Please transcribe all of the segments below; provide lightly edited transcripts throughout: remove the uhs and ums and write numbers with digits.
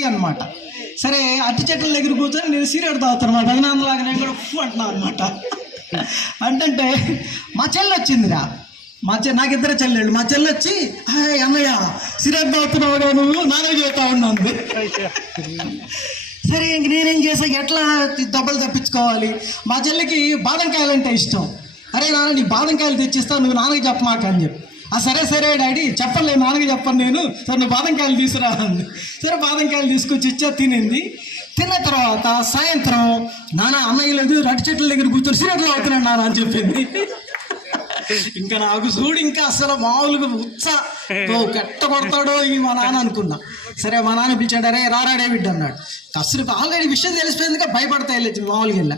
TV అనమాట. సరే అట్టి చెట్ల దగ్గర కూర్చొని నేను సిగరెట్ తాగుతాను అనమాట. అభినందలాగా నేను కూడా అంటున్నాను అనమాట. అంటే మా చెల్లి వచ్చిందిరా, నాకు ఇద్దరు చెల్లెళ్ళు. మా చెల్లి వచ్చి అన్నయ్య సిగరెట్ తాగుతున్నావుగా నువ్వు నాన్న చెబుతా ఉన్నాను. సరే ఇంక నేనేం చేసా, ఎట్లా దెబ్బలు తప్పించుకోవాలి. మా చెల్లికి బాదంకాయలు అంటే ఇష్టం. అరే నాన్న నీ బాదంకాయలు తెచ్చిస్తావు, నువ్వు నాన్నకి చెప్పమాక అని చెప్పి. సరే సరే డాడీ చెప్పలే, నాన్నకి చెప్పను నేను. సరే నువ్వు బాదంకాయలు తీసుకురా అంది. సరే బాదంకాయలు తీసుకొచ్చి ఇచ్చా, తినింది. తిన్న తర్వాత సాయంత్రం నాన్న అన్నయ్య లేదు రట్టి చెట్ల దగ్గర కూర్చొని సిగరెట్లు అవుతున్నాడు నాన్న అని చెప్పింది. ఇంకా నాకు చూడు ఇంకా అసలు మామూలుగా కట్ట కొడతాడో ఈ మా నాన్న అనుకున్నా. సరే మా నాన్న పిలిచాడు, అరే రారా డేవిడ్ అన్నాడు. అసలు ఆల్రెడీ విషయం తెలిసిపోయిందిగా భయపడతా వెళ్ళి మామూలుగా వెళ్ళా.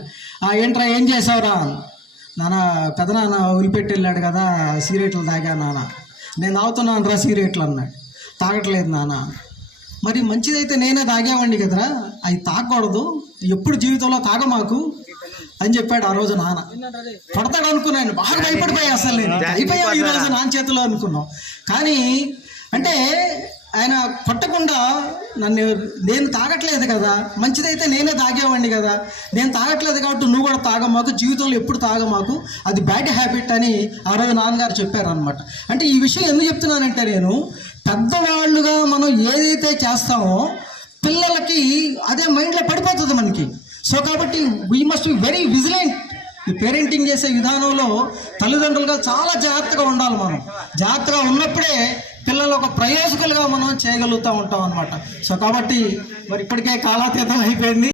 ఏంట్రా ఏం చేసావురా? నాన్న పెదనాన్న వదిలిపెట్టి వెళ్ళాడు కదా, సిగరెట్లు తాగా నాన్న. నేను తాగుతున్నాను రా సిగరెట్లు అన్నాడు. తాగట్లేదు నాన్న. మరి మంచిదైతే నేనే తాగేవాడిని కదరా, అవి తాగకూడదు, ఎప్పుడు జీవితంలో తాగమాకు అని చెప్పాడు ఆ రోజు నాన్న. పడతాడు అనుకున్నాను, బాగా భయపడిపోయా. అసలు నేను అయిపోయా ఈరోజు నాన్న చేతిలో అనుకున్నాం. కానీ అంటే ఆయన కొట్టకుండా నేను తాగట్లేదు కదా, మంచిదైతే నేనే తాగేవాడిని కదా, నేను తాగట్లేదు కాబట్టి నువ్వు కూడా తాగమాకు, జీవితంలో ఎప్పుడు తాగమాకు, అది బ్యాడ్ హ్యాబిట్ అని ఆ రోజు నాన్నగారు చెప్పారనమాట. అంటే ఈ విషయం ఎందుకు చెప్తున్నానంటే, నేను పెద్దవాళ్ళుగా మనం ఏదైతే చేస్తామో పిల్లలకి అదే మైండ్లో పడిపోతుంది మనకి. సో కాబట్టి we must be very vigilant. ఈ పేరెంటింగ్ చేసే విధానంలో తల్లిదండ్రులుగా చాలా జాగ్రత్తగా ఉండాలి. మనం జాగ్రత్తగా ఉన్నప్పుడే పిల్లలు ఒక ప్రయోజకులుగా మనం చేయగలుగుతూ ఉంటాం అనమాట. సో కాబట్టి మరి ఇప్పటికే కాలాతీతం అయిపోయింది.